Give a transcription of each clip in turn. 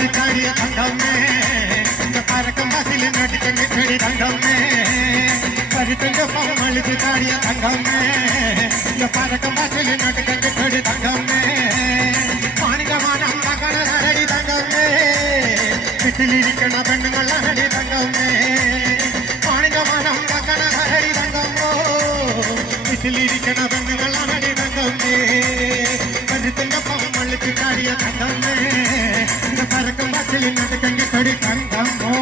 மழுது காடிய தங்கமே இந்த பறக்கும் பசில் நடுக்கங்க கடி தங்கமே பறித்தங்க மழுது காடிய தங்கமே இந்த பறக்கும் பசில் நடுக்கங்க கடி தங்கமே மாணிகமான மகனடி தங்கமே வீட்டிலிருக்கிற பெண்ணுங்கள் அடி தங்கமே மாணிகமான மகனடி தங்கமோ வீட்டிலிருக்கிற பெண்ணுங்கள் அடி தங்கமே பறித்தங்க மழுது காடிய தங்கமே இந்த பறக்கும் பசில் நடுக்கங்க கடி தங்கமோ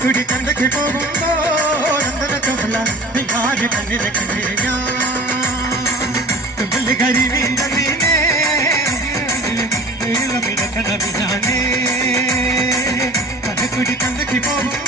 കുടി കണ്ടക്ക് പോകുമ്പോ ചന്ദനത്തുള്ള നികാരി കണ്ണിരക്കണിയാ തുമ്പല് കരി നീന്തീനേ നീളമിടക്കണ വിനാനേ കുടി കണ്ടക്ക് പോകുമ്പോ